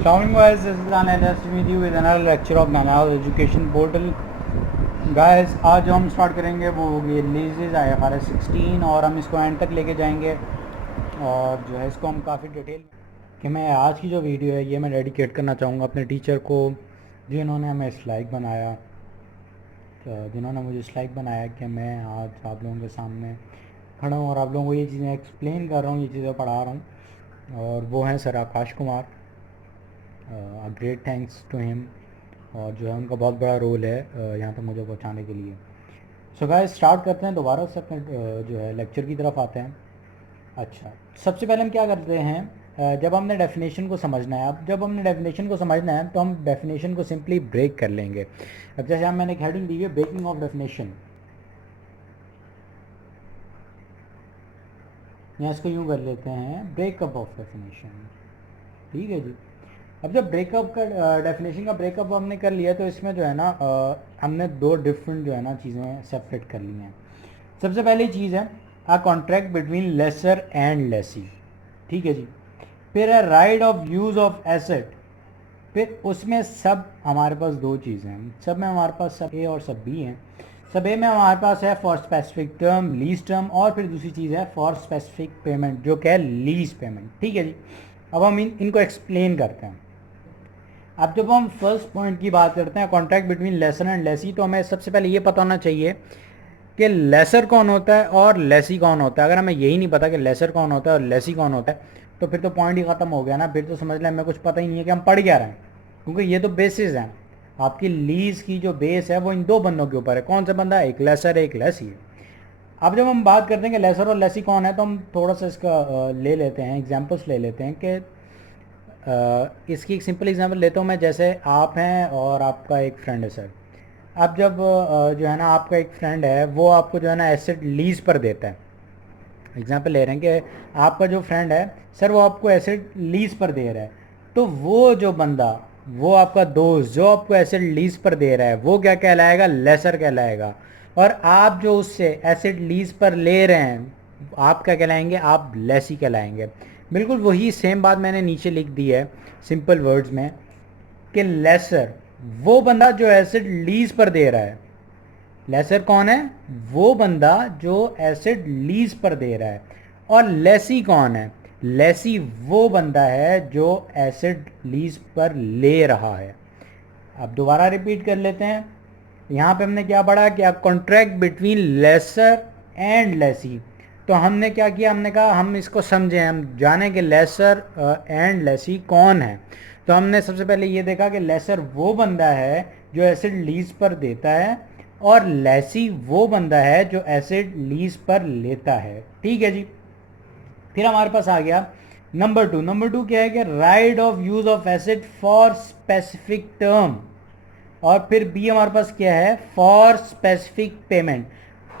Assalamualaikum guys, this is Anand with you with another lecture of Nanal Education Portal. Guys आज जो हम start करेंगे वो होगी लीजेज IFRS 16 और हम इसको एंड तक लेके जाएंगे और जो है इसको हम काफ़ी डिटेल कि मैं आज की जो वीडियो है ये मैं डेडिकेट करना चाहूँगा अपने टीचर को जिन्होंने हमें स्लाइड बनाया, जिन्होंने मुझे स्लाइड बनाया कि मैं आज आप लोगों के सामने खड़ा हूँ और आप लोगों को ये चीज़ें एक्सप्लेन कर रहा हूँ, ये चीज़ें पढ़ा रहा हूँ। और वो हैं sir Akash Kumar, great thanks to him, और जो है उनका बहुत बड़ा रोल है यहाँ तक मुझे पहुँचाने के लिए। सो गाइस स्टार्ट करते हैं दोबारा से अपने जो है लेक्चर की तरफ आते हैं। अच्छा, सबसे पहले हम क्या करते हैं, जब हमने डेफिनेशन को समझना है, अब जब हमने डेफिनेशन को समझना है तो हम डेफिनेशन को सिंपली ब्रेक कर लेंगे। अब जैसे हम मैंने एक हेडिंग दी है ब्रेकिंग ऑफ डेफिनेशन, या इसको यूँ कर लेते हैं ब्रेकअप ऑफ डेफिनेशन। ठीक है जी। अब जब ब्रेकअप का डेफिनेशन का ब्रेकअप हमने कर लिया तो इसमें जो है ना हमने दो डिफरेंट जो है ना चीज़ें सेपरेट कर ली हैं। सबसे पहली चीज़ है a contract between lessor and lessee. ठीक है जी। फिर है right of use of asset. फिर उसमें सब हमारे पास दो चीज़ें हैं, सब में हमारे पास सब ए और सब बी हैं। सब ए में हमारे पास है for specific term lease term, और फिर दूसरी चीज़ है फॉर स्पेसिफिक पेमेंट जो क्या है लीज पेमेंट। ठीक है जी। अब हम इनको एक्सप्लेन करते हैं। अब जब हम फर्स्ट पॉइंट की बात करते हैं contract between lessor and lessee, तो हमें सबसे पहले ये पता होना चाहिए कि लेसर कौन होता है और लेसी कौन होता है। अगर हमें यही नहीं पता कि लेसर कौन होता है और लेसी कौन होता है तो फिर तो पॉइंट ही ख़त्म हो गया ना, फिर तो समझ लें हमें कुछ पता ही नहीं है कि हम पढ़ क्या रहे हैं, क्योंकि ये तो बेसिस हैं। आपकी लीज की जो बेस है वो इन दो बंदों के ऊपर है। कौन सा बंदा है? एक लेसर एक लेसी है। अब जब हम बात करते हैं कि लेसर और लेसी कौन है तो हम थोड़ा सा इसका ले लेते हैं, एग्जाम्पल्स ले लेते हैं कि इसकी एक सिंपल एग्जांपल लेता हूँ मैं। जैसे आप हैं और आपका एक फ्रेंड है सर। अब जब जो है ना आपका एक फ्रेंड है वो आपको जो है ना एसेट लीज पर देता है। एग्जांपल ले रहे हैं कि आपका जो फ्रेंड है सर वो आपको एसेट लीज पर दे रहा है, तो वो जो बंदा, वो आपका दोस्त जो आपको एसेट लीज पर दे रहा है वो क्या कहलाएगा? लेसर कहलाएगा। और आप जो उससे एसेट लीज पर ले रहे हैं आप क्या कहलाएंगे? आप लेसी कहलाएंगे। बिल्कुल वही सेम बात मैंने नीचे लिख दी है सिंपल वर्ड्स में कि लेसर वो बंदा जो एसेट लीज पर दे रहा है। लेसर कौन है? वो बंदा जो एसेट लीज पर दे रहा है। और लेसी कौन है? लेसी वो बंदा है जो एसेट लीज पर ले रहा है। अब दोबारा रिपीट कर लेते हैं। यहाँ पे हमने क्या पढ़ा कि contract between lessor and lessee. तो हमने क्या किया, हमने कहा हम इसको समझें, हम जाने कि लेसर एंड लेसी कौन है। तो हमने सबसे पहले ये देखा कि लेसर वो बंदा है जो एसेट लीज पर देता है और लेसी वो बंदा है जो एसेट लीज पर लेता है। ठीक है जी। फिर हमारे पास आ गया नंबर टू। नंबर टू क्या है कि right of use of asset for specific term, और फिर बी हमारे पास क्या है? For specific payment.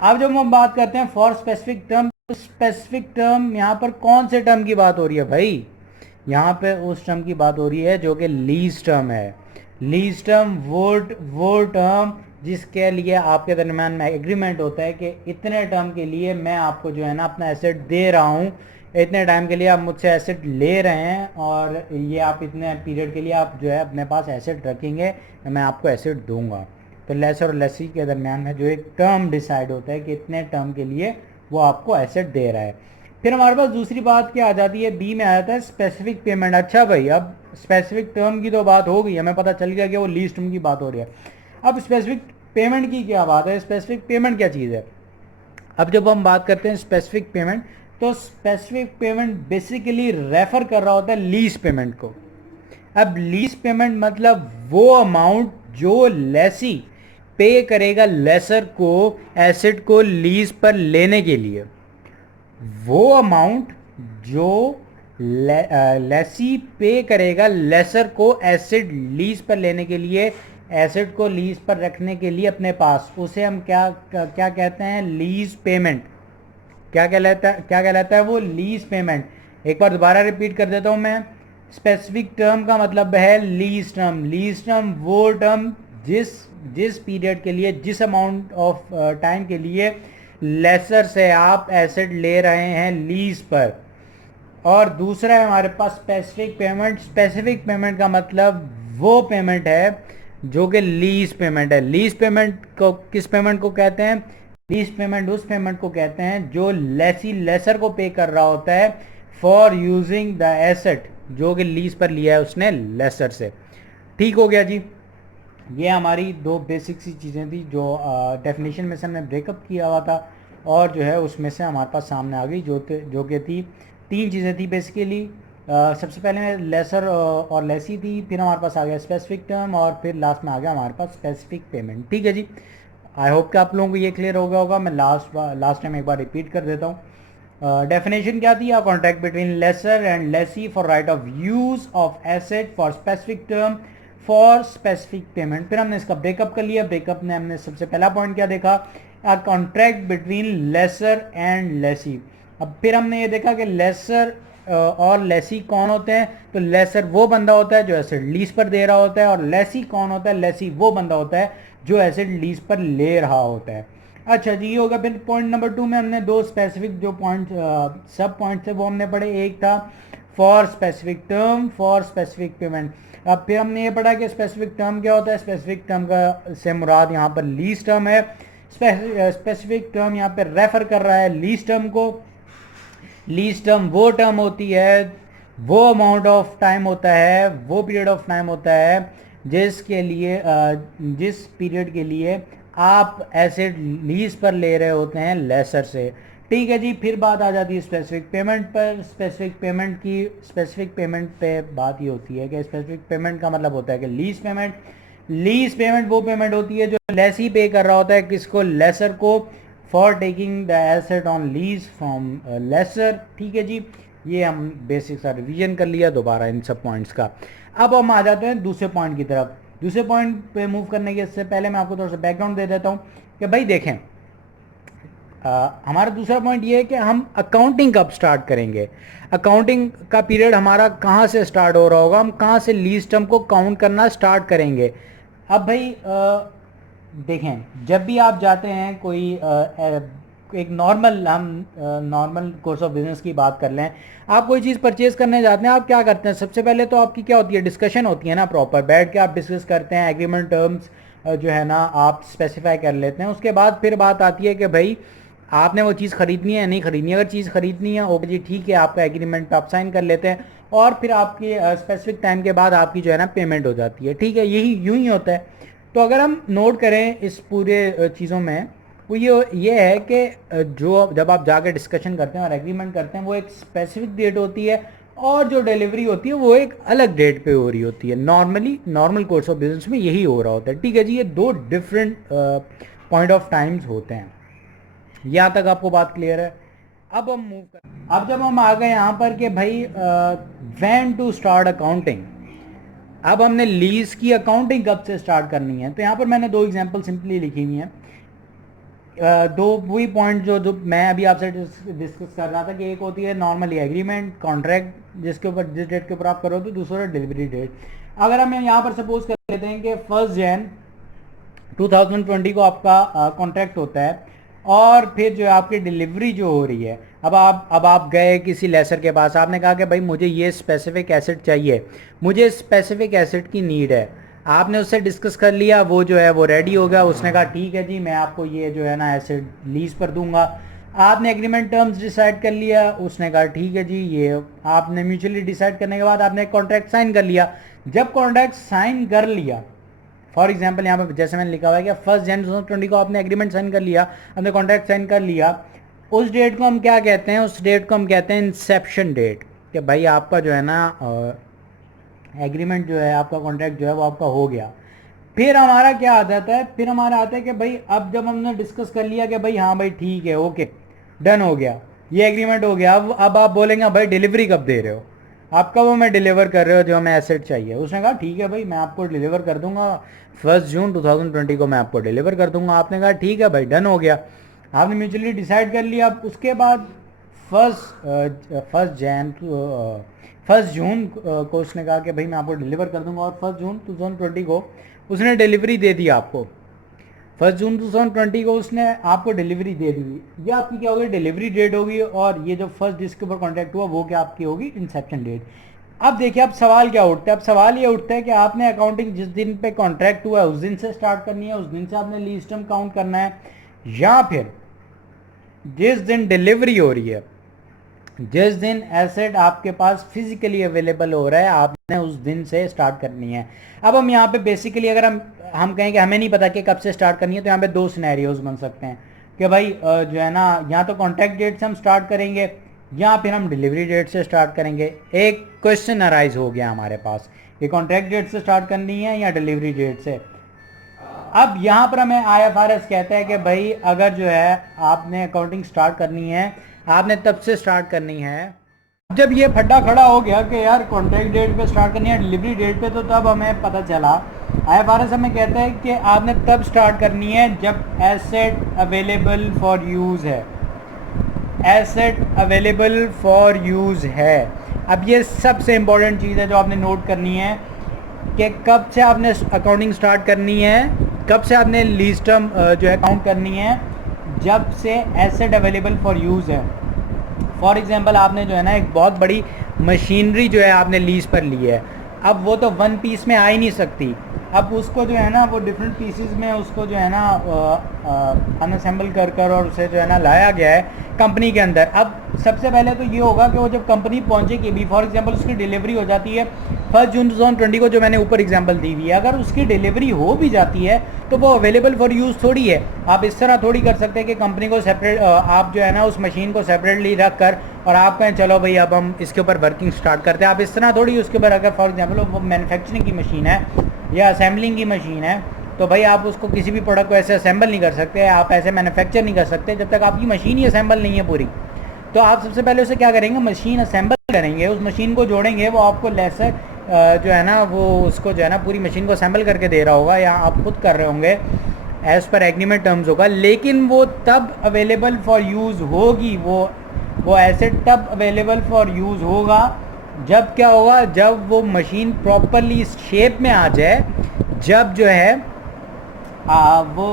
अब जब हम बात करते हैं फॉर स्पेसिफिक टर्म, तो स्पेसिफिक टर्म यहाँ पर कौन से टर्म की बात हो रही है भाई? यहाँ पे उस टर्म की बात हो रही है जो कि लीज टर्म है। लीज टर्म वो टर्म जिसके लिए आपके दरम्यान में एग्रीमेंट होता है कि इतने टर्म के लिए मैं आपको जो है ना अपना एसेट दे रहा हूँ, इतने टाइम के लिए आप मुझसे एसेट ले रहे हैं और ये आप इतने पीरियड के लिए आप जो है अपने पास एसेट रखेंगे, मैं आपको एसेट दूंगा। तो लेसर और लेसी के दरम्यान में जो एक टर्म डिसाइड होता है कि इतने टर्म के लिए वो आपको एसेट दे रहा है। फिर हमारे पास दूसरी बात क्या आ जाती है? बी में आ जाता है स्पेसिफिक पेमेंट। अच्छा भाई, अब स्पेसिफिक टर्म की तो बात हो गई, हमें पता चल गया कि वो लीज टर्म की बात हो रही है। अब स्पेसिफिक पेमेंट की क्या बात है? स्पेसिफिक पेमेंट क्या चीज़ है? अब जब हम बात करते हैं स्पेसिफिक पेमेंट, तो स्पेसिफिक पेमेंट बेसिकली रेफर कर रहा होता है लीज पेमेंट को। अब लीज पेमेंट मतलब वो अमाउंट जो लेसी पे करेगा लेसर को एसेट को लीज पर लेने के लिए, वो अमाउंट जो लेसी पे करेगा लेसर को एसेट लीज पर लेने के लिए, एसेट को लीज पर रखने के लिए अपने पास, उसे हम क्या क्या कहते हैं? Lease payment. क्या कहलाता है वो? Lease payment. एक बार दोबारा रिपीट कर देता हूं मैं। स्पेसिफिक टर्म का मतलब है लीज टर्म। लीज टर्म वो टर्म जिस पीरियड के लिए, जिस अमाउंट ऑफ टाइम के लिए लेसर से आप एसेट ले रहे हैं लीज पर, और दूसरा है हमारे पास स्पेसिफिक पेमेंट। स्पेसिफिक पेमेंट का मतलब वो पेमेंट है जो कि लीज पेमेंट है। लीज पेमेंट को किस पेमेंट को कहते हैं? लीज पेमेंट उस पेमेंट को कहते हैं जो लेसी लेसर को पे कर रहा होता है फॉर यूजिंग द एसेट जो कि लीज पर लिया है उसने लेसर से। ठीक हो गया जी। ये हमारी दो बेसिक सी चीज़ें थी जो डेफिनेशन में से हमने ब्रेकअप किया हुआ था और जो है उसमें से हमारे पास सामने आ गई जो कि थी तीन चीज़ें थी बेसिकली। सबसे पहले लेसर और लेसी थी, फिर हमारे पास आ गया स्पेसिफिक टर्म और फिर लास्ट में आ गया हमारे पास स्पेसिफिक पेमेंट। ठीक है जी। आई होप कि आप लोगों को ये क्लियर हो गया होगा। मैं लास्ट टाइम एक बार रिपीट कर देता हूँ। डेफिनेशन क्या थी? A contract between lessor and lessee for right of use of asset for specific term for specific payment. फिर हमने इसका ब्रेकअप कर लिया। ब्रेकअप में हमने सबसे पहला पॉइंट क्या देखा? A contract between lessor and lessee. अब फिर हमने ये देखा कि लेसर और लेसी कौन होते हैं? तो लेसर वो बंदा होता है जो एसेट लीज पर दे रहा होता है, और लेसी कौन होता है? लेसी वो बंदा होता है जो एसेट लीज पर ले रहा होता है। अच्छा जी, ये होगा। फिर पॉइंट नंबर 2 में हमने दो स्पेसिफिक जो पॉइंट सब पॉइंट थे वो हमने पढ़े। एक था for specific term, for specific payment. अब फिर हमने ये पढ़ा कि स्पेसिफिक टर्म क्या होता है। स्पेसिफिक टर्म का से मुराद यहाँ पर लीज टर्म है। स्पेसिफिक टर्म यहाँ पर रेफर कर रहा है लीज टर्म को। लीज टर्म वो टर्म होती है, वो अमाउंट ऑफ टाइम होता है, वो पीरियड ऑफ टाइम होता है जिसके लिए जिस पीरियड के लिए आप एसेट लीज पर ले रहे होते हैं लेसर से। ठीक है जी। फिर बात आ जाती है स्पेसिफिक पेमेंट पर। स्पेसिफिक पेमेंट पे बात ये होती है कि स्पेसिफिक पेमेंट का मतलब होता है कि लीज पेमेंट। लीज पेमेंट वो पेमेंट होती है जो लेसी पे कर रहा होता है किसको? लेसर को, for taking the asset on lease from lessor. ठीक है जी। ये हम बेसिक सा रिवीजन कर लिया दोबारा इन सब पॉइंट्स का। अब हम आ जाते हैं दूसरे पॉइंट की तरफ। दूसरे पॉइंट पे मूव करने के इससे पहले मैं आपको थोड़ा सा बैकग्राउंड दे देता हूँ कि भाई देखें, हमारा दूसरा पॉइंट ये है कि हम अकाउंटिंग कब स्टार्ट करेंगे। अकाउंटिंग का पीरियड हमारा कहाँ से स्टार्ट हो रहा होगा, हम कहाँ से लीज टर्म को काउंट करना स्टार्ट करेंगे। अब भाई देखें, जब भी आप जाते हैं कोई एक नॉर्मल कोर्स ऑफ बिजनेस की बात कर लें, आप कोई चीज़ परचेज करने जाते हैं, आप क्या करते हैं? सबसे पहले तो आपकी क्या होती है? डिस्कशन होती है ना, प्रॉपर बैठ के आप डिस्कस करते हैं, एग्रीमेंट टर्म्स जो है ना आप स्पेसिफाई कर लेते हैं। उसके बाद फिर बात आती है कि भाई आपने वो चीज़ खरीदनी है या नहीं खरीदनी है। अगर चीज़ खरीदनी है, ओके जी ठीक है, आपका एग्रीमेंट आप साइन कर लेते हैं और फिर आपके स्पेसिफिक टाइम के बाद आपकी जो है ना पेमेंट हो जाती है। ठीक है, यही यूं ही होता है। तो अगर हम नोट करें इस पूरे चीज़ों में, वो ये है कि जो जब आप जाकर डिस्कशन करते हैं और एग्रीमेंट करते हैं वो एक स्पेसिफिक डेट होती है और जो डिलीवरी होती है वो एक अलग डेट पे हो रही होती है। नॉर्मल कोर्स ऑफ बिजनेस में यही हो रहा होता है। ठीक है जी। ये दो डिफरेंट पॉइंट ऑफ टाइम्स होते हैं। यहाँ तक आपको बात क्लियर है? अब हम मूव कर, अब जब हम आ गए यहाँ पर कि भाई व्हेन टू स्टार्ट अकाउंटिंग। अब हमने लीज की अकाउंटिंग कब से स्टार्ट करनी है, तो यहाँ पर मैंने दो एग्जांपल सिंपली लिखी हुई हैं। दो वही पॉइंट जो मैं अभी आपसे डिस्कस कर रहा था कि एक होती है नॉर्मली एग्रीमेंट कॉन्ट्रैक्ट जिसके ऊपर जिस डेट के ऊपर आप करो, तो दूसरा डिलीवरी डेट। अगर हम यहाँ पर सपोज कर लेते हैं कि 1 जनवरी 2020 को आपका कॉन्ट्रैक्ट होता है और फिर जो आपकी डिलीवरी जो हो रही है, अब आप गए किसी लेसर के पास, आपने कहा कि भाई मुझे ये स्पेसिफिक एसेट चाहिए, मुझे स्पेसिफिक एसेट की नीड है। आपने उससे डिस्कस कर लिया, वो जो है वो रेडी हो गया, उसने कहा ठीक है जी मैं आपको ये जो है ना एसेट लीज पर दूंगा। आपने एग्रीमेंट टर्म्स डिसाइड कर लिया, उसने कहा ठीक है जी, ये आपने म्यूचुअली डिसाइड करने के बाद आपने कॉन्ट्रैक्ट साइन कर लिया। जब कॉन्ट्रैक्ट साइन कर लिया, फॉर एग्जाम्पल यहाँ पर जैसे मैंने लिखा हुआ है कि 1 जनवरी 2020 को आपने एग्रीमेंट साइन कर लिया, हमने कॉन्ट्रैक्ट साइन कर लिया, उस डेट को हम क्या कहते हैं? उस डेट को हम कहते हैं इंसेप्शन डेट। कि भाई आपका जो है ना एग्रीमेंट जो है, आपका कॉन्ट्रैक्ट जो है वो आपका हो गया। फिर हमारा क्या आ जाता है? फिर हमारा आता है कि भाई अब जब हमने डिस्कस कर लिया कि भाई हाँ भाई ठीक है, ओके डन हो गया, ये एग्रीमेंट हो गया, अब आप बोलेंगे भाई डिलीवरी कब दे रहे हो, आप कब हमें डिलीवर कर रहे हो जो हमें एसेट चाहिए। उसने कहा ठीक है भाई मैं आपको डिलीवर कर दूंगा 1 जून 2020 को मैं आपको डिलीवर कर दूंगा। आपने कहा ठीक है भाई डन हो गया, आपने म्यूचुअली डिसाइड कर लिया। उसके बाद फर्स्ट जून को उसने कहा कि भाई मैं आपको डिलीवर कर दूंगा और 1 जून 2020 को उसने डिलीवरी दे दी आपको। 1 जून 2020 को उसने आपको डिलीवरी दे दी, ये आपकी क्या होगी, डिलीवरी डेट होगी, और ये जो फर्स्ट जिसके ऊपर कॉन्ट्रैक्ट हुआ वो क्या आपकी होगी, इंसेप्शन डेट। अब देखिए अब सवाल क्या उठता है, अब सवाल ये उठता है कि आपने अकाउंटिंग जिस दिन पे कॉन्ट्रैक्ट हुआ है उस दिन से स्टार्ट करनी है, उस दिन से आपने लीज टर्म काउंट करना है, या फिर जिस दिन डिलीवरी हो रही है, जिस दिन एसेट आपके पास फिजिकली अवेलेबल हो रहा है आपने उस दिन से स्टार्ट करनी है। अब हम यहाँ पे बेसिकली अगर हम कहें कि हमें नहीं पता कि कब से स्टार्ट करनी है, तो यहाँ पे दो सिनेरियोज बन सकते हैं कि भाई जो है ना, या तो कॉन्ट्रैक्ट डेट से हम स्टार्ट करेंगे या फिर हम डिलीवरी डेट से स्टार्ट करेंगे। एक क्वेश्चन अराइज हो गया हमारे पास कि कॉन्ट्रैक्ट डेट से स्टार्ट करनी है या डिलीवरी डेट से। अब यहाँ पर हमें IFRS कहता है कि भाई अगर जो है आपने अकाउंटिंग स्टार्ट करनी है, आपने तब से स्टार्ट करनी है। जब ये फड्डा खड़ा हो गया कि यार कॉन्ट्रैक्ट डेट पे स्टार्ट करनी है डिलीवरी डेट पे, तो तब हमें पता चला IFRS हमें कहता है कि आपने तब स्टार्ट करनी है जब एसेट अवेलेबल फॉर यूज़ है, एसेट अवेलेबल फॉर यूज़ है। अब ये सबसे इम्पोर्टेंट चीज़ है जो आपने नोट करनी है कि कब से आपने अकाउंटिंग स्टार्ट करनी है, कब से आपने लीज टर्म जो है काउंट करनी है, जब से एसेट अवेलेबल फॉर यूज़ है। फॉर एग्जांपल आपने जो है ना एक बहुत बड़ी मशीनरी जो है आपने लीज पर ली है, अब वो तो वन पीस में आ ही नहीं सकती, अब उसको जो है ना वो डिफरेंट पीसेस में उसको जो है ना अनअसेंबल कर कर और उसे जो है ना लाया गया है कंपनी के अंदर। अब सबसे पहले तो ये होगा कि वो जब कंपनी पहुंचेगी भी, फॉर एग्जांपल उसकी डिलीवरी हो जाती है 1 जून 2020 को, जो मैंने ऊपर एग्जांपल दी हुई है, अगर उसकी डिलीवरी हो भी जाती है तो वो अवेलेबल फॉर यूज़ थोड़ी है। आप इस तरह थोड़ी कर सकते हैं कि कंपनी को सेपरेट, आप जो है ना उस मशीन को सेपरेटली रख कर और आप कहें चलो भाई अब हम इसके ऊपर वर्किंग स्टार्ट करते हैं। आप इस तरह थोड़ी उसके ऊपर, अगर फॉर एग्जाम्पल वो मैन्युफैक्चरिंग की मशीन है या असेंबलिंग की मशीन है, तो भाई आप उसको किसी भी प्रोडक्ट को ऐसे असेंबल नहीं कर सकते, आप ऐसे मैन्युफैक्चर नहीं कर सकते जब तक आपकी मशीन ही असेंबल नहीं है पूरी। तो आप सबसे पहले उसे क्या करेंगे, मशीन असेंबल करेंगे, उस मशीन को जोड़ेंगे, वो आपको लेसर जो है ना वो उसको जो है ना पूरी मशीन को असेंबल करके दे रहा होगा, या आप खुद कर रहे होंगे, एज़ पर एग्रीमेंट टर्म्स होगा, लेकिन वो तब अवेलेबल फॉर यूज़ होगी, वो एसेट तब अवेलेबल फॉर यूज़ होगा जब क्या होगा, जब वो मशीन प्रॉपरली शेप में आ जाए, जब जो है वो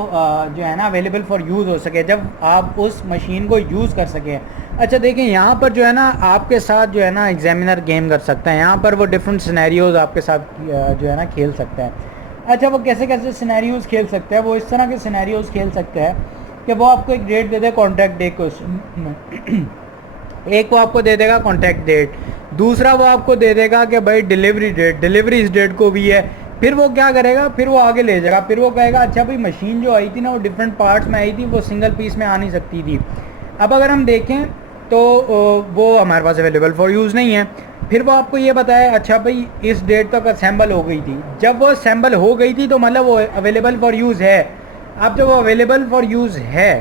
जो है ना अवेलेबल फॉर यूज़ हो सके, जब आप उस मशीन को यूज़ कर सकें। अच्छा देखें यहाँ पर जो है ना आपके साथ जो है ना एग्जामिनर गेम कर सकता है, यहाँ पर वो डिफरेंट सिनेरियोज आपके साथ जो है ना खेल सकता है। अच्छा वो कैसे कैसे सिनेरियोज खेल सकता है, वो इस तरह के सिनेरियोज खेल सकता है कि वो आपको एक डेट दे दे कॉन्ट्रैक्ट डेट क्वेश्चन, एक वो आपको दे देगा कॉन्ट्रैक्ट डेट, दूसरा वो आपको दे देगा कि भाई डिलीवरी डेट, डिलीवरी इस डेट को भी है। फिर वो क्या करेगा, फिर वो आगे ले जाएगा, फिर वो कहेगा अच्छा भाई मशीन जो आई थी ना वो डिफरेंट पार्ट्स में आई थी, वो सिंगल पीस में आ नहीं सकती थी। अब अगर हम देखें तो वो हमारे पास अवेलेबल फॉर यूज़ नहीं है। फिर वो आपको ये बताया अच्छा भाई इस डेट तक असेंबल हो गई थी, जब वो असेंबल हो गई थी तो मतलब वो अवेलेबल फॉर यूज़ है। अब जब वो अवेलेबल फॉर यूज़ है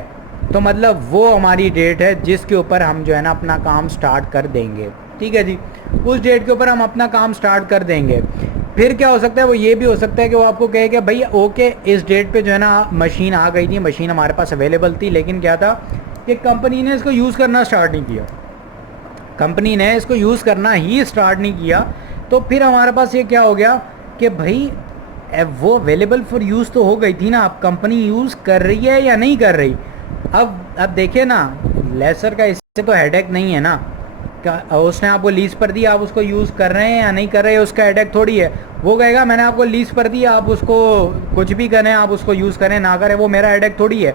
तो मतलब वो हमारी डेट है जिसके ऊपर हम जो है ना अपना काम स्टार्ट कर देंगे। ठीक है जी, उस डेट के ऊपर हम अपना काम स्टार्ट कर देंगे। फिर क्या हो सकता है, वो ये भी हो सकता है कि वो आपको कहे कि भाई ओके इस डेट पे जो है ना मशीन आ गई थी, मशीन हमारे पास अवेलेबल थी, लेकिन क्या था कि कंपनी ने इसको यूज़ करना स्टार्ट नहीं किया, कंपनी ने इसको यूज़ करना ही स्टार्ट नहीं किया। तो फिर हमारे पास ये क्या हो गया कि भाई वो अवेलेबल फॉर यूज़ तो हो गई थी ना, अब कंपनी यूज़ कर रही है या नहीं कर रही। अब देखिए ना, लेसर का इससे तो हेडेक नहीं है ना, उसने आपको लीज पर दी, आप उसको यूज़ कर रहे हैं या नहीं कर रहे हैं, उसका हेडेक थोड़ी है। वो कहेगा मैंने आपको लीज पर दी, आप उसको कुछ भी करें, आप उसको यूज़ करें ना करें, वो मेरा हेडेक थोड़ी है।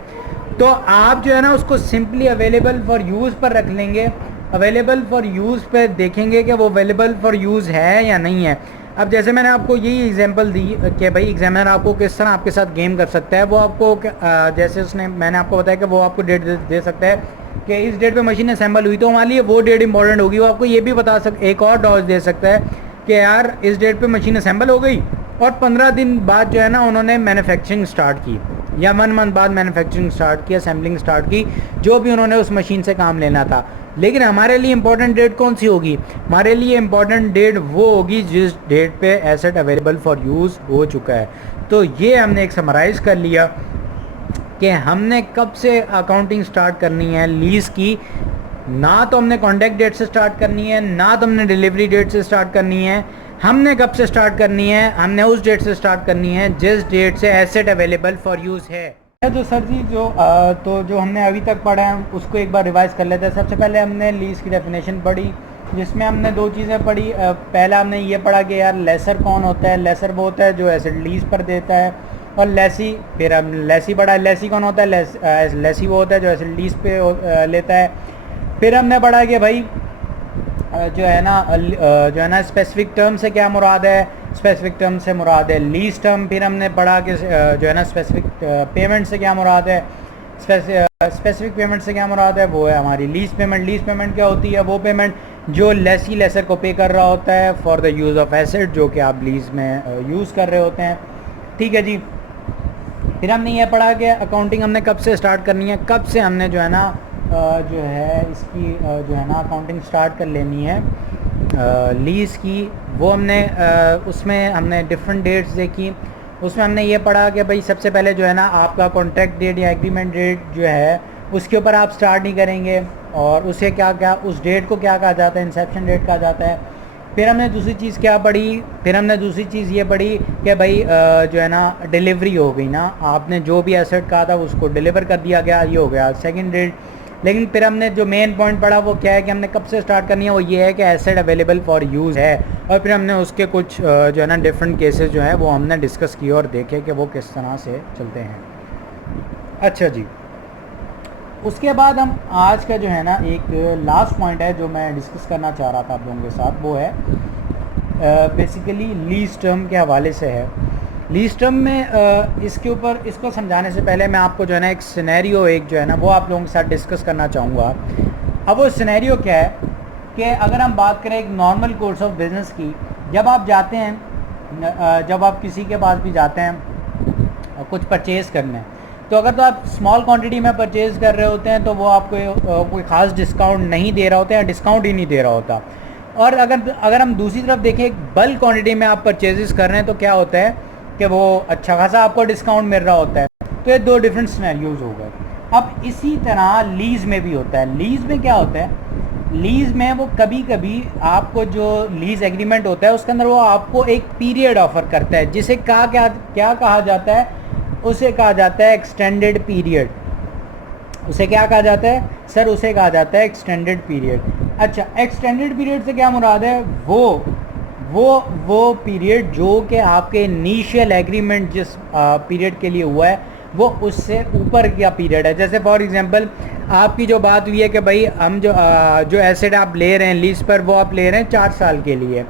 तो आप जो है ना उसको सिंपली अवेलेबल फॉर यूज़ पर रख लेंगे, अवेलेबल फॉर यूज़ पे देखेंगे कि वो अवेलेबल फॉर यूज़ है या नहीं है। अब जैसे मैंने आपको यही एग्जांपल दी कि भाई एग्जामिनर आपको किस तरह आपके साथ गेम कर सकता है। वो आपको जैसे उसने मैंने आपको बताया कि वो आपको डेट दे सकता है कि इस डेट पे मशीन असेंबल हुई, तो हमारे लिए वो डेट इंपॉर्टेंट होगी। वो आपको ये भी बता एक और डॉज दे सकता है कि यार इस डेट पे मशीन असेंबल हो गई और 15 दिन बाद जो है ना उन्होंने मैन्युफैक्चरिंग स्टार्ट की, या 1 मंथ बाद मैन्युफैक्चरिंग स्टार्ट की, असेंबलिंग स्टार्ट की, जो भी उन्होंने उस मशीन से काम लेना था। लेकिन हमारे लिए इंपॉर्टेंट डेट कौन सी होगी, हमारे लिए इंपॉर्टेंट डेट वो होगी जिस डेट पे एसेट अवेलेबल फॉर यूज़ हो चुका है। तो ये हमने एक समराइज़ कर लिया कि हमने कब से अकाउंटिंग स्टार्ट करनी है लीज़ की। ना तो हमने कॉन्ट्रैक्ट डेट से स्टार्ट करनी है, ना तो हमने डिलीवरी डेट से स्टार्ट करनी है। हमने कब से स्टार्ट करनी है, हमने उस डेट से स्टार्ट करनी है जिस डेट से एसेट अवेलेबल फॉर यूज़ है। जो सर जी जो तो जो हमने अभी तक पढ़ा है उसको एक बार रिवाइज कर लेते हैं। सबसे पहले हमने लीज की डेफिनेशन पढ़ी, जिसमें हमने दो चीज़ें पढ़ी। पहला हमने ये पढ़ा कि यार लेसर कौन होता है। लेसर वो होता है जो एसेट लीज पर देता है, और लेसी, फिर हम लेसी पढ़ा। लेसी कौन होता है? लेसी वो होता है जो एसेट लीज पे लेता है। फिर हमने पढ़ा कि भाई जो है ना स्पेसिफिक टर्म से क्या मुराद है। स्पेसिफिक टर्म से मुराद है लीज टर्म। फिर हमने पढ़ा कि जो है ना स्पेसिफिक पेमेंट से क्या मुराद है। स्पेसिफिक पेमेंट से क्या मुराद है? वो है हमारी लीज पेमेंट। लीज पेमेंट क्या होती है? वो पेमेंट जो लेसी लेसर को पे कर रहा होता है for the use of asset जो कि आप लीज में यूज़ कर रहे होते हैं। ठीक है जी। फिर हमने ये पढ़ा कि अकाउंटिंग हमने कब से स्टार्ट करनी है, कब से हमने जो है ना जो है इसकी जो है ना अकाउंटिंग स्टार्ट कर लेनी है लीज़ की। वो हमने उसमें हमने डिफरेंट डेट्स देखी। उसमें हमने ये पढ़ा कि भाई सबसे पहले जो है ना आपका कॉन्ट्रैक्ट डेट या एग्रीमेंट डेट जो है उसके ऊपर आप स्टार्ट नहीं करेंगे, और उसे क्या क्या उस डेट को क्या कहा जाता है? इंसेप्शन डेट कहा जाता है। फिर हमने दूसरी चीज़ क्या पढ़ी? फिर हमने दूसरी चीज़ ये पढ़ी कि भाई जो है ना डिलीवरी हो गई ना, आपने जो भी एसेट कहा था उसको डिलीवर कर दिया गया, ये हो गया सेकंड डेट। लेकिन फिर हमने जो मेन पॉइंट पढ़ा वो क्या है कि हमने कब से स्टार्ट करनी है, वो ये है कि एसेट अवेलेबल फॉर यूज़ है। और फिर हमने उसके कुछ जो है ना डिफरेंट केसेस जो हैं वो हमने डिस्कस किए और देखे कि वो किस तरह से चलते हैं। अच्छा जी, उसके बाद हम आज का जो है ना एक लास्ट पॉइंट है जो मैं डिस्कस करना चाह रहा था आप लोगों के साथ, वो है बेसिकली लीज टर्म के हवाले से है। लीज टर्म में इसके ऊपर इसको समझाने से पहले मैं आपको जो है ना एक सिनेरियो एक जो है ना वो आप लोगों के साथ डिस्कस करना चाहूँगा। अब वो सिनेरियो क्या है कि अगर हम बात करें एक नॉर्मल कोर्स ऑफ बिज़नेस की, जब आप जाते हैं जब आप किसी के पास भी जाते हैं कुछ परचेज़ करने, तो अगर तो आप स्मॉल क्वांटिटी में परचेज़ कर रहे होते हैं तो वो आपको कोई ख़ास डिस्काउंट नहीं दे रहा होता है, डिस्काउंट ही नहीं दे रहा होता। और अगर हम दूसरी तरफ देखें बल्क क्वांटिटी में आप परचेजेस कर रहे हैं तो क्या होता है कि वो अच्छा खासा आपको डिस्काउंट मिल रहा होता है। तो ये दो डिफरेंट सिनेरियोज हो गए। अब इसी तरह लीज़ में भी होता है। लीज़ में क्या होता है? लीज़ में वो कभी कभी आपको जो लीज़ एग्रीमेंट होता है उसके अंदर वो आपको एक पीरियड ऑफर करता है, जिसे क्या कहा जाता है? उसे कहा जाता है एक्सटेंडेड पीरियड। उसे क्या कहा जाता है सर? उसे कहा जाता है एक्सटेंडेड पीरियड। अच्छा, एक्सटेंडेड पीरियड से क्या मुराद है? वो पीरियड जो कि आपके इनिशियल एग्रीमेंट जिस पीरियड के लिए हुआ है वो उससे ऊपर का पीरियड है। जैसे फॉर एग्जांपल आपकी जो बात हुई है कि भाई हम जो एसेट आप ले रहे हैं लीज पर वो आप ले रहे हैं 4 साल के लिए।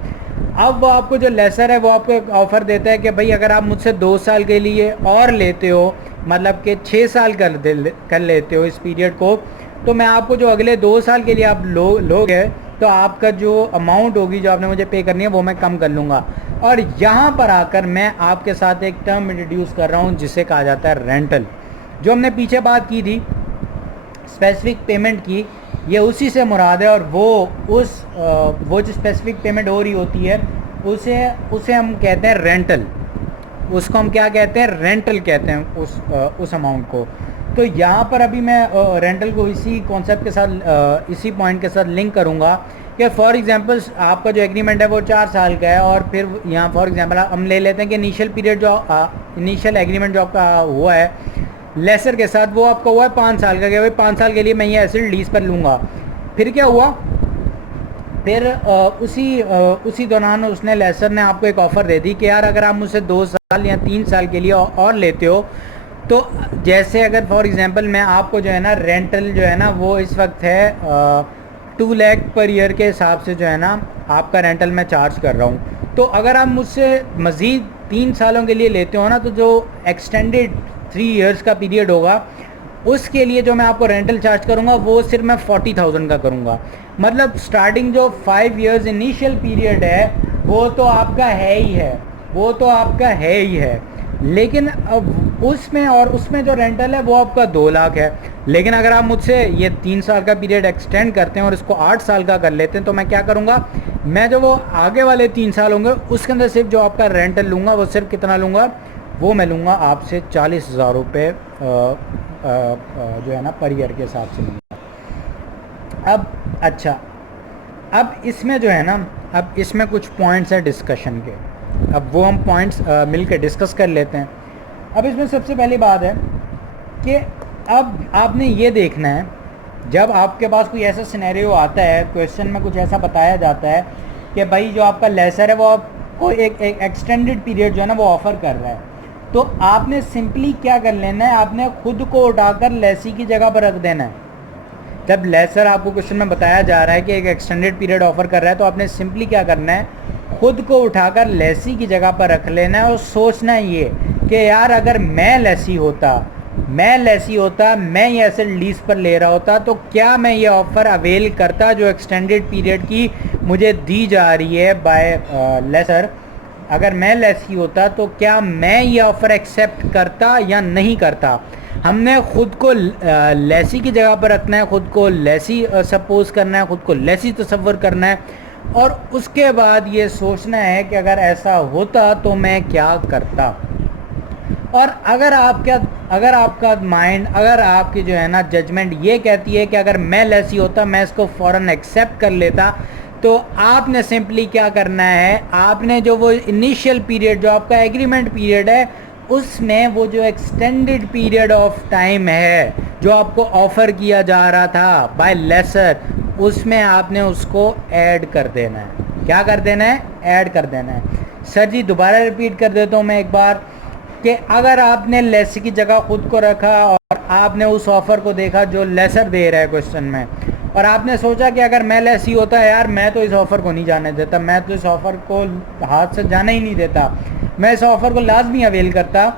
अब वो आपको जो लेसर है वो आपको एक ऑफ़र देता है कि भाई अगर आप मुझसे 2 साल के लिए और लेते हो, मतलब कि 6 साल कर लेते हो इस पीरियड को, तो मैं आपको जो अगले 2 साल के लिए आप लोगे तो आपका जो अमाउंट होगी जो आपने मुझे पे करनी है वो मैं कम कर लूँगा। और यहाँ पर आकर मैं आपके साथ एक टर्म इंट्रोड्यूस कर रहा हूँ जिसे कहा जाता है रेंटल। जो हमने पीछे बात की थी स्पेसिफिक पेमेंट की, ये उसी से मुराद है। और वो जो स्पेसिफिक पेमेंट हो रही होती है उसे हम कहते हैं रेंटल। उसको हम क्या कहते हैं? रेंटल कहते हैं उस अमाउंट को। तो यहाँ पर अभी मैं रेंटल को इसी कॉन्सेप्ट के साथ इसी पॉइंट के साथ लिंक करूँगा कि फॉर एग्जांपल आपका जो एग्रीमेंट है वो 4 साल का है, और फिर यहाँ फॉर एग्जांपल हम ले लेते हैं कि इनिशियल पीरियड जो इनिशियल एग्रीमेंट जो आपका हुआ है लेसर के साथ वो आपका हुआ है 5 साल का। भाई 5 साल के लिए मैं ये एसेट लीज पर लूँगा। फिर क्या हुआ? फिर उसी दौरान उसने लेसर ने आपको एक ऑफ़र दे दी कि यार अगर आप मुझसे 2 साल या 3 साल के लिए और लेते हो, तो जैसे अगर फॉर एग्जांपल मैं आपको जो है ना रेंटल जो है ना वो इस वक्त है 2 लाख पर ईयर के हिसाब से जो है ना आपका रेंटल मैं चार्ज कर रहा हूँ। तो अगर आप मुझसे मज़ीद 3 सालों के लिए लेते हो ना, तो जो एक्सटेंडेड 3 इयर्स का पीरियड होगा उसके लिए जो मैं आपको रेंटल चार्ज करूँगा वो सिर्फ मैं 40,000 का करूँगा। मतलब स्टार्टिंग जो 5 इयर्स इनिशियल पीरियड है वो तो आपका है ही है, वो तो आपका है ही है। लेकिन अब उसमें जो रेंटल है वो आपका 2 लाख है। लेकिन अगर आप मुझसे ये 3 साल का पीरियड एक्सटेंड करते हैं और इसको 8 साल का कर लेते हैं, तो मैं क्या करूँगा? मैं जो वो आगे वाले 3 साल होंगे उसके अंदर सिर्फ जो आपका रेंटल लूँगा वो सिर्फ कितना लूँगा? वो मैं लूँगा आपसे 40,000 रुपये जो है ना पर ईयर के हिसाब से लूँगा। अब अच्छा, अब इसमें जो है ना अब इसमें कुछ पॉइंट्स हैं डिस्कशन के। अब वो हम पॉइंट्स मिल के डिस्कस कर लेते हैं। अब इसमें सबसे पहली बात है कि अब आपने ये देखना है, जब आपके पास कोई ऐसा सिनेरियो आता है, क्वेश्चन में कुछ ऐसा बताया जाता है कि भाई जो आपका लेसर है वो आपको एक एक्सटेंडेड पीरियड जो है ना वो ऑफ़र कर रहा है, तो आपने सिंपली क्या कर लेना है, आपने खुद को उठाकर लेसी की जगह पर रख देना है। जब लेसर आपको क्वेश्चन में बताया जा रहा है कि एक एक्सटेंडेड पीरियड ऑफर कर रहा है, तो आपने सिंपली क्या करना है, खुद को उठाकर लेसी की जगह पर रख लेना है और सोचना है ये कि यार अगर मैं लेसी होता, मैं ये एसेट लीज पर ले रहा होता, तो क्या मैं ये ऑफ़र अवेल करता जो एक्सटेंडेड पीरियड की मुझे दी जा रही है बाय लेसर। अगर मैं लेसी होता तो क्या मैं ये ऑफ़र एक्सेप्ट करता या नहीं करता। हमने खुद को लेसी की जगह पर रखना है, खुद को लेसी सपोज करना है, खुद को लेसी तसव्वुर करना है, और उसके बाद ये सोचना है कि अगर ऐसा होता तो मैं क्या करता। और अगर आपका माइंड, अगर आपकी जो है ना जजमेंट ये कहती है कि अगर मैं लेसी होता मैं इसको फ़ौरन एक्सेप्ट कर लेता, तो आपने सिंपली क्या करना है, आपने जो वो इनिशियल पीरियड जो आपका एग्रीमेंट पीरियड है, उसमें वो जो एक्सटेंडेड पीरियड ऑफ टाइम है जो आपको ऑफ़र किया जा रहा था बाय लेसर, उसमें आपने उसको ऐड कर देना है। क्या कर देना है? ऐड कर देना है। सर जी दोबारा रिपीट कर देता हूँ मैं एक बार, कि अगर आपने लेस की जगह खुद को रखा और आपने उस ऑफ़र को देखा जो लेसर दे रहा है क्वेश्चन में, और आपने सोचा कि अगर मैं लेसी होता है यार मैं तो इस ऑफ़र को नहीं जाने देता, मैं तो इस ऑफ़र को हाथ से जाने ही नहीं देता, मैं इस ऑफ़र को लाजमी अवेल करता,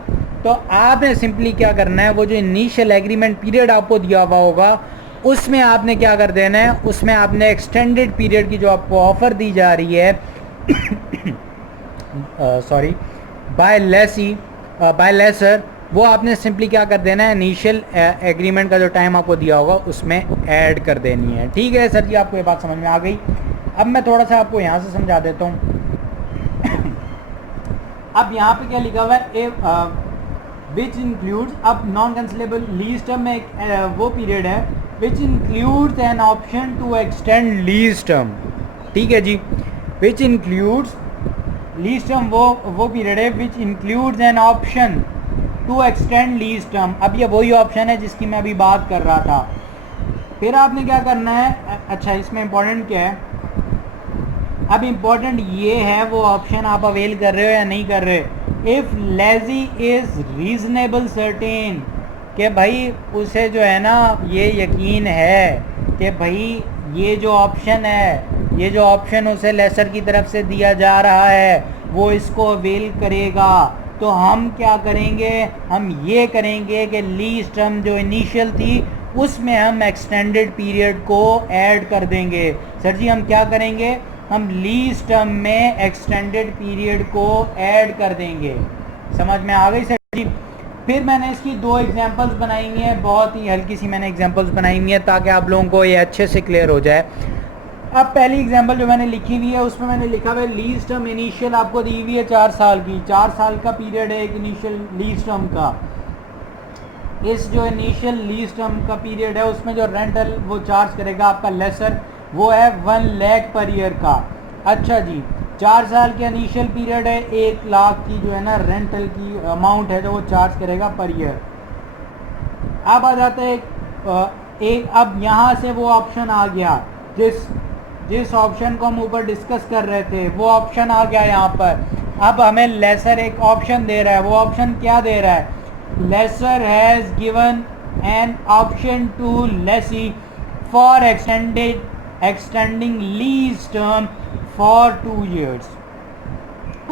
तो आपने सिंपली क्या करना है, वो जो इनिशियल एग्रीमेंट पीरियड आपको दिया हुआ होगा उसमें आपने क्या कर देना है, उसमें आपने एक्सटेंडेड पीरियड की जो आपको ऑफ़र दी जा रही है सॉरी बाय लेसर, वो आपने सिंपली क्या कर देना है, इनिशियल एग्रीमेंट का जो टाइम आपको दिया होगा उसमें ऐड कर देनी है। ठीक है सर जी, आपको ये बात समझ में आ गई। अब मैं थोड़ा सा आपको यहाँ से समझा देता हूँ। अब यहाँ पे क्या लिखा हुआ है, विच इंक्लूड्स, अब नॉन कैंसिलेबल लीज टर्म में एक वो पीरियड है which includes an option to extend lease term. ठीक है जी, विच इंक्लूड्स लीज टर्म वो पीरियड है which includes an option to extend lease term. अब ये वही ऑप्शन है जिसकी मैं अभी बात कर रहा था। फिर आपने क्या करना है, अच्छा इसमें इंपॉर्टेंट क्या है, अब इम्पोर्टेंट ये है वो ऑप्शन आप अवेल कर रहे हो या नहीं कर रहे। If lazy is reasonable certain, कि भाई उसे जो है ना ये यकीन है कि भाई ये जो ऑप्शन है, ये जो ऑप्शन उसे लेसर की तरफ से दिया जा रहा है वो इसको अवेल करेगा, तो हम क्या करेंगे, हम ये करेंगे कि लीज टर्म जो इनिशियल थी उसमें हम एक्सटेंडेड पीरियड को ऐड कर देंगे। सर जी हम क्या करेंगे, हम लीज टर्म में एक्सटेंडेड पीरियड को ऐड कर देंगे। समझ में आ गई सर जी। फिर मैंने इसकी दो एग्जांपल्स बनाई हुई हैं, बहुत ही हल्की सी मैंने एग्जांपल्स बनाई हुई हैं ताकि आप लोगों को ये अच्छे से क्लियर हो जाए। अब पहली एग्जांपल जो मैंने लिखी हुई है उसमें मैंने लिखा हुआ है लीज टर्म इनिशियल आपको दी हुई है 4 साल की, 4 साल का पीरियड है एक इनिशियल लीज टर्म का। इस जो इनिशियल लीज टर्म का पीरियड है उसमें जो रेंटल वो चार्ज करेगा आपका लेसर वो है 1 लाख पर ईयर का। अच्छा जी, 4 साल के इनिशियल पीरियड है, 1 लाख की जो है ना रेंटल की अमाउंट है जो वो चार्ज करेगा पर ईयर। अब आ जाता है एक अब यहाँ से वो ऑप्शन आ गया जिस ऑप्शन को हम ऊपर डिस्कस कर रहे थे वो ऑप्शन आ गया यहाँ पर। अब हमें लेसर एक ऑप्शन दे रहा है, वो ऑप्शन क्या दे रहा है, lessor has given an option to lessee for extending lease term for 2 years।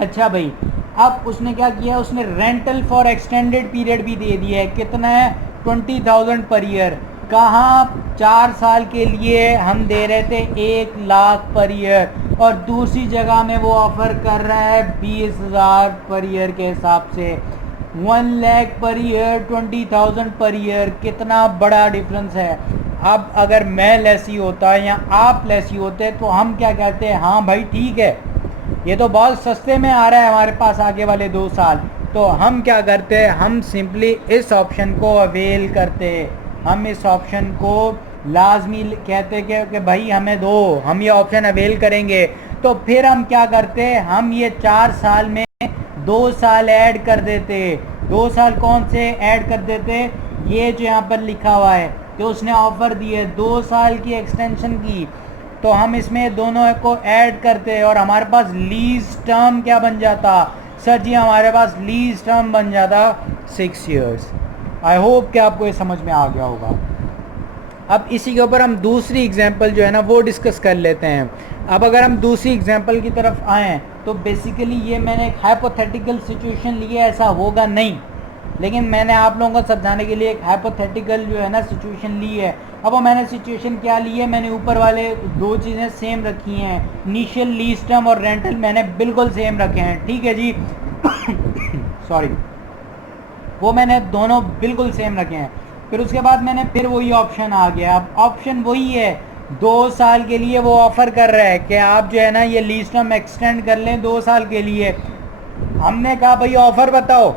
अच्छा भाई, अब उसने क्या किया, उसने रेंटल फॉर एक्सटेंडेड पीरियड भी दे दिया है, कितना है 20,000 पर ईयर। कहाँ, 4 साल के लिए हम दे रहे थे 1 लाख पर ईयर, और दूसरी जगह में वो ऑफ़र कर रहा है 20,000 पर ईयर के हिसाब से। 1 lakh per year, 20,000 per year, कितना बड़ा डिफरेंस है। अब अगर मैं लेसी होता या आप लेसी होते तो हम क्या कहते हैं, हाँ भाई ठीक है ये तो बहुत सस्ते में आ रहा है हमारे पास आगे वाले 2 साल, तो हम क्या करते हैं, हम सिंपली इस ऑप्शन को अवेल करते, हम इस ऑप्शन को लाजमी कहते कि भाई हमें दो, हम ये ऑप्शन अवेल करेंगे। तो फिर हम क्या करते, हम ये 4 साल में 2 साल ऐड कर देते। 2 साल कौन से ऐड कर देते, ये जो यहाँ पर लिखा हुआ है कि उसने ऑफ़र दी है 2 साल की एक्सटेंशन की, तो हम इसमें दोनों को ऐड करते और हमारे पास लीज टर्म क्या बन जाता सर जी, हमारे पास लीज टर्म बन जाता 6 ईयर्स। आई होप कि आपको ये समझ में आ गया होगा। अब इसी के ऊपर हम दूसरी एग्जांपल जो है ना वो डिस्कस कर लेते हैं। अब अगर हम दूसरी एग्जांपल की तरफ आएँ तो बेसिकली ये मैंने एक हाइपोथेटिकल सिचुएशन ली है, ऐसा होगा नहीं, लेकिन मैंने आप लोगों को समझाने के लिए एक हाइपोथेटिकल जो है ना सिचुएशन ली है। अब वो मैंने सिचुएशन क्या ली है, मैंने ऊपर वाले दो चीज़ें सेम रखी हैं, इनिशियल लीज टर्म और रेंटल मैंने बिल्कुल सेम रखे हैं, ठीक है जी। सॉरी, वो मैंने दोनों बिल्कुल सेम रखे हैं। फिर उसके बाद मैंने फिर वही ऑप्शन आ गया। अब ऑप्शन वही है, 2 साल के लिए वो ऑफ़र कर रहा है कि आप जो है ना ये लीज टर्म एक्सटेंड कर लें 2 साल के लिए। हमने कहा भाई ऑफ़र बताओ,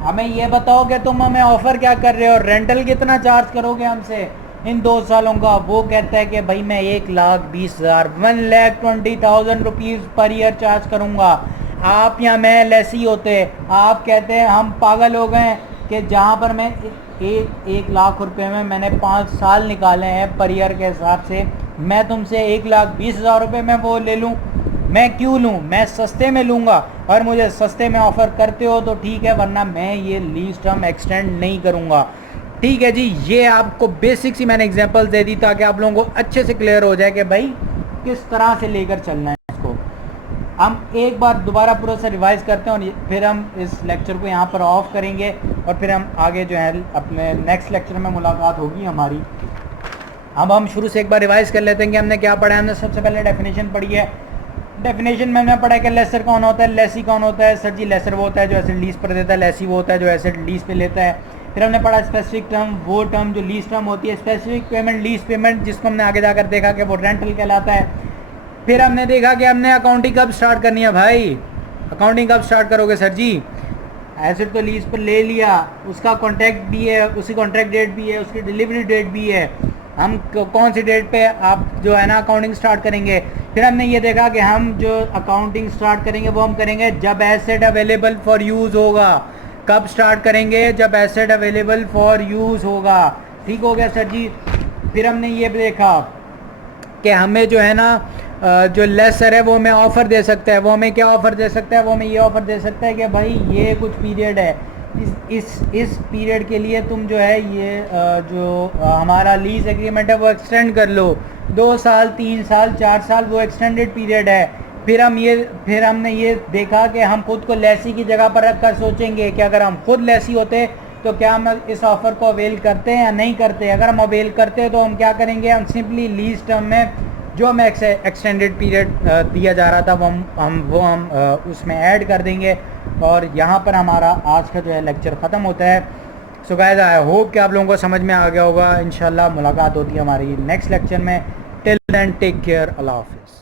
हमें ये बताओ कि तुम हमें ऑफ़र क्या कर रहे हो, रेंटल कितना चार्ज करोगे हमसे इन 2 सालों का। वो कहता है कि भाई मैं 1,20,000 1,20,000 रुपीज़ पर ईयर चार्ज करूँगा। आप या मैं लेसी होते, आप कहते हैं हम पागल हो गए कि जहाँ पर मैं 1 लाख रुपए में मैंने 5 साल निकाले हैं पर ईयर के हिसाब से, मैं तुमसे 1,20,000 रुपये में वो ले लूँ। मैं क्यों लूँ, मैं सस्ते में लूँगा, और मुझे सस्ते में ऑफ़र करते हो तो ठीक है, वरना मैं ये लीज टर्म एक्सटेंड नहीं करूँगा। ठीक है जी, ये आपको बेसिक सी मैंने एग्जांपल दे दी ताकि आप लोगों को अच्छे से क्लियर हो जाए कि भाई किस तरह से लेकर चलना है इसको। हम एक बार दोबारा पूरा सा रिवाइज़ करते हैं और फिर हम इस लेक्चर को यहाँ पर ऑफ करेंगे और फिर हम आगे जो है अपने नेक्स्ट लेक्चर में मुलाकात होगी हमारी। अब हम शुरू से एक बार रिवाइज़ कर लेते हैं कि हमने क्या पढ़ा है। हमने सबसे पहले डेफिनेशन पढ़ी है। डेफिनेशन में हमने पढ़ा है कि लेसर कौन होता है, लेसी कौन होता है। सर जी, लेसर वो होता है जो एसेट लीज पर देता है, लेसी वो होता है जो एसेट लीज पे लेता है। फिर हमने पढ़ा स्पेसिफिक टर्म, वो टर्म जो लीज टर्म होती है, स्पेसिफिक पेमेंट, लीज पेमेंट, जिसको हमने आगे जाकर देखा कि वो रेंटल कहलाता है। फिर हमने देखा कि हमने अकाउंटिंग कब स्टार्ट करनी है। भाई अकाउंटिंग कब स्टार्ट करोगे सर जी, एसेट तो लीज पर ले लिया, उसका कॉन्ट्रैक्ट भी है, उसकी कॉन्ट्रैक्ट डेट भी है, उसकी डिलीवरी डेट भी है, हम कौन सी डेट पे आप जो है ना अकाउंटिंग स्टार्ट करेंगे। फिर हमने ये देखा कि हम जो अकाउंटिंग स्टार्ट करेंगे वो हम करेंगे जब एसेट अवेलेबल फॉर यूज़ होगा। कब स्टार्ट करेंगे, जब एसेट अवेलेबल फॉर यूज़ होगा। ठीक हो गया सर जी। फिर हमने ये देखा कि हमें जो है ना जो लेसर है वो हमें ऑफ़र दे सकता है। वो हमें क्या ऑफ़र दे सकता है, वो हमें ये ऑफ़र दे सकता है कि भाई ये कुछ पीरियड है, इस पीरियड के लिए तुम जो है ये जो हमारा लीज एग्रीमेंट है वो एक्सटेंड कर लो, 2 साल 3 साल 4 साल, वो एक्सटेंडेड पीरियड है। फिर हमने ये देखा कि हम खुद को लेसी की जगह पर रख कर सोचेंगे कि अगर हम खुद लेसी होते तो क्या हम इस ऑफ़र को अवेल करते हैं या नहीं करते। अगर हम अवेल करते हैं तो हम क्या करेंगे, हम सिंपली लीज टर्म में जो हमें एक्सटेंडेड पीरियड दिया जा रहा था वो हम उसमें ऐड कर देंगे। और यहाँ पर हमारा आज का जो है लेक्चर ख़त्म होता है। सो गाइस, आई होप कि आप लोगों को समझ में आ गया होगा। इंशाल्लाह मुलाकात होती है हमारी नेक्स्ट लेक्चर में। टिल देन टेक केयर, अल्लाह हाफिज़।